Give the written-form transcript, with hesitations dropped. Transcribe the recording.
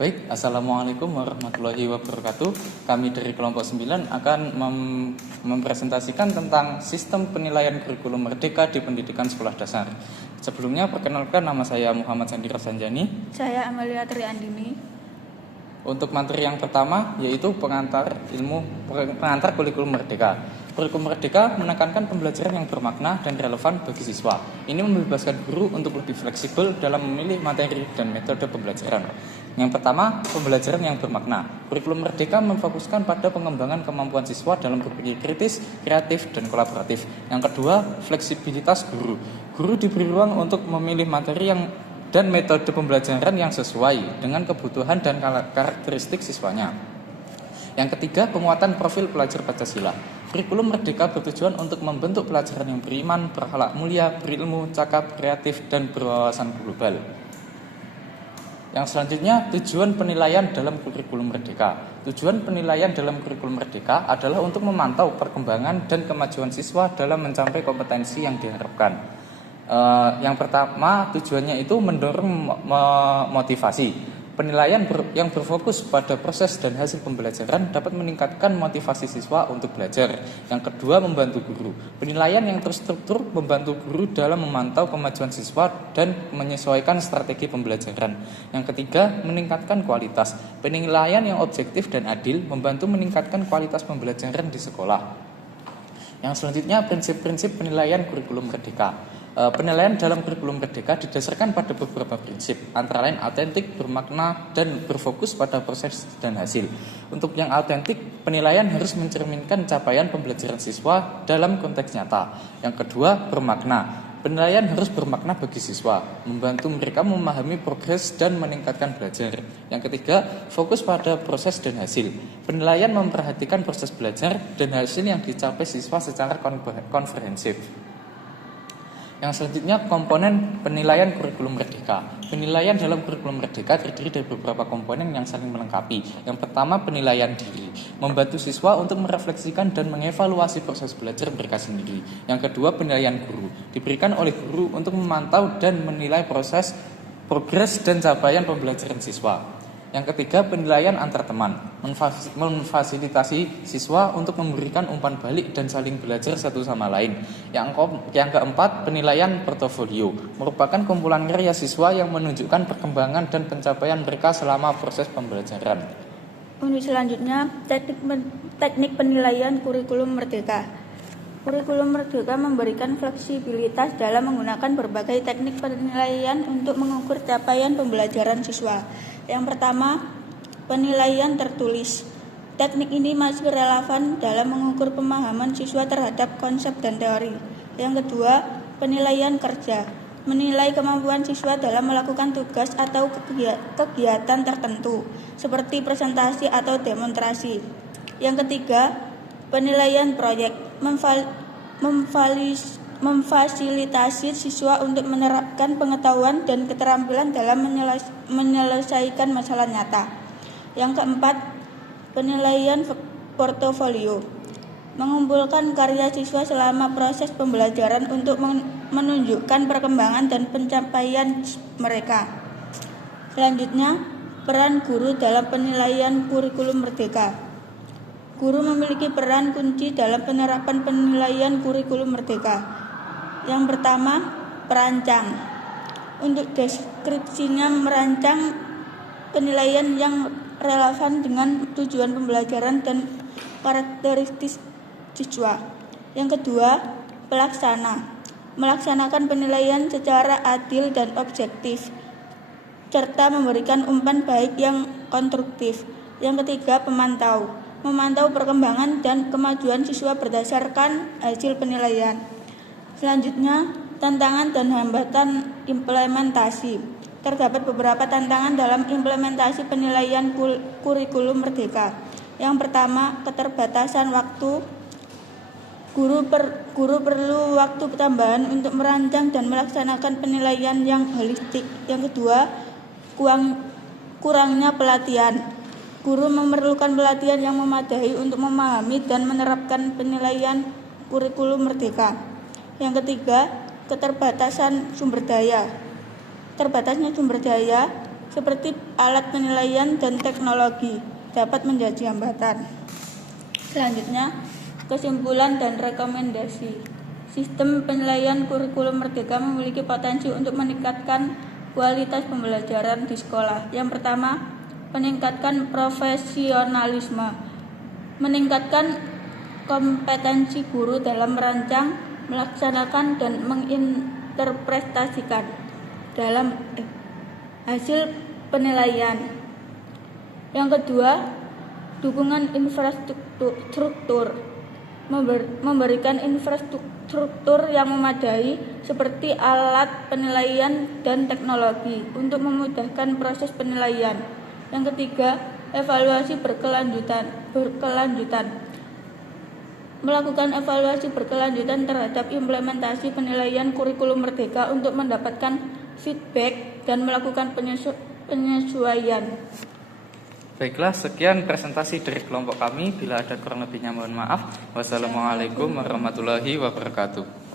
Baik, Assalamualaikum warahmatullahi wabarakatuh. Kami dari kelompok 9 akan mempresentasikan tentang sistem penilaian kurikulum merdeka di pendidikan sekolah dasar. Sebelumnya, perkenalkan, nama saya Muhammad Sandi Rafsanjani. Saya Amelia Triandini. Untuk materi yang pertama yaitu pengantar kurikulum merdeka. Kurikulum merdeka menekankan pembelajaran yang bermakna dan relevan bagi siswa. Ini membebaskan guru untuk lebih fleksibel dalam memilih materi dan metode pembelajaran. Yang pertama, pembelajaran yang bermakna. Kurikulum merdeka memfokuskan pada pengembangan kemampuan siswa dalam berpikir kritis, kreatif, dan kolaboratif. Yang kedua, fleksibilitas guru. Guru diberi ruang untuk memilih materi dan metode pembelajaran yang sesuai dengan kebutuhan dan karakteristik siswanya. Yang ketiga, penguatan profil pelajar Pancasila. Kurikulum merdeka bertujuan untuk membentuk pelajaran yang beriman, berakhlak mulia, berilmu, cakap, kreatif, dan berwawasan global. Yang selanjutnya, tujuan penilaian dalam kurikulum merdeka. Tujuan penilaian dalam kurikulum merdeka adalah untuk memantau perkembangan dan kemajuan siswa dalam mencapai kompetensi yang diharapkan. Yang pertama, tujuannya itu mendorong motivasi. Penilaian yang berfokus pada proses dan hasil pembelajaran dapat meningkatkan motivasi siswa untuk belajar. Yang kedua, membantu guru. Penilaian yang terstruktur membantu guru dalam memantau kemajuan siswa dan menyesuaikan strategi pembelajaran. Yang ketiga, meningkatkan kualitas. Penilaian yang objektif dan adil membantu meningkatkan kualitas pembelajaran di sekolah. Yang selanjutnya, prinsip-prinsip penilaian kurikulum merdeka. Penilaian dalam kurikulum merdeka didasarkan pada beberapa prinsip, antara lain autentik, bermakna, dan berfokus pada proses dan hasil. Untuk yang autentik, penilaian harus mencerminkan capaian pembelajaran siswa dalam konteks nyata. Yang kedua, bermakna. Penilaian harus bermakna bagi siswa, membantu mereka memahami progres dan meningkatkan belajar. Yang ketiga, fokus pada proses dan hasil. Penilaian memperhatikan proses belajar dan hasil yang dicapai siswa secara komprehensif. Yang selanjutnya, komponen penilaian kurikulum merdeka. Penilaian dalam kurikulum merdeka terdiri dari beberapa komponen yang saling melengkapi. Yang pertama, penilaian diri, membantu siswa untuk merefleksikan dan mengevaluasi proses belajar mereka sendiri. Yang kedua, penilaian guru, diberikan oleh guru untuk memantau dan menilai proses, progres, dan capaian pembelajaran siswa. Yang ketiga, penilaian antar teman, memfasilitasi siswa untuk memberikan umpan balik dan saling belajar satu sama lain. Yang keempat, penilaian portofolio, merupakan kumpulan karya siswa yang menunjukkan perkembangan dan pencapaian mereka selama proses pembelajaran. Unit selanjutnya, teknik penilaian kurikulum merdeka. Kurikulum merdeka memberikan fleksibilitas dalam menggunakan berbagai teknik penilaian untuk mengukur capaian pembelajaran siswa. Yang pertama, penilaian tertulis. Teknik ini masih relevan dalam mengukur pemahaman siswa terhadap konsep dan teori. Yang kedua, penilaian kerja. Menilai kemampuan siswa dalam melakukan tugas atau kegiatan tertentu, seperti presentasi atau demonstrasi. Yang ketiga, penilaian proyek. Memfasilitasi siswa untuk menerapkan pengetahuan dan keterampilan dalam menyelesaikan masalah nyata. Yang keempat, penilaian portofolio. Mengumpulkan karya siswa selama proses pembelajaran untuk menunjukkan perkembangan dan pencapaian mereka. Selanjutnya, peran guru dalam penilaian kurikulum merdeka. Guru memiliki peran kunci dalam penerapan penilaian kurikulum merdeka. Yang pertama, perancang. Untuk deskripsinya, merancang penilaian yang relevan dengan tujuan pembelajaran dan karakteristik siswa. Yang kedua, pelaksana. Melaksanakan penilaian secara adil dan objektif, serta memberikan umpan balik yang konstruktif. Yang ketiga, pemantau. Memantau perkembangan dan kemajuan siswa berdasarkan hasil penilaian. Selanjutnya, tantangan dan hambatan implementasi. Terdapat beberapa tantangan dalam implementasi penilaian kurikulum merdeka. Yang pertama, keterbatasan waktu. Guru perlu waktu tambahan untuk merancang dan melaksanakan penilaian yang holistik. Yang kedua, kurangnya pelatihan. Guru memerlukan pelatihan yang memadai untuk memahami dan menerapkan penilaian kurikulum merdeka. Yang ketiga, keterbatasan sumber daya. Terbatasnya sumber daya seperti alat penilaian dan teknologi dapat menjadi hambatan. Selanjutnya, kesimpulan dan rekomendasi. Sistem penilaian kurikulum merdeka memiliki potensi untuk meningkatkan kualitas pembelajaran di sekolah. Yang pertama, meningkatkan profesionalisme, meningkatkan kompetensi guru dalam merancang, melaksanakan, dan menginterpretasikan dalam hasil penilaian. Yang kedua, dukungan infrastruktur, memberikan infrastruktur yang memadai seperti alat penilaian dan teknologi untuk memudahkan proses penilaian. Yang ketiga, evaluasi berkelanjutan. Melakukan evaluasi berkelanjutan terhadap implementasi penilaian kurikulum merdeka untuk mendapatkan feedback dan melakukan penyesuaian. Baiklah, sekian presentasi dari kelompok kami. Bila ada kurang lebihnya mohon maaf. Wassalamualaikum warahmatullahi wabarakatuh.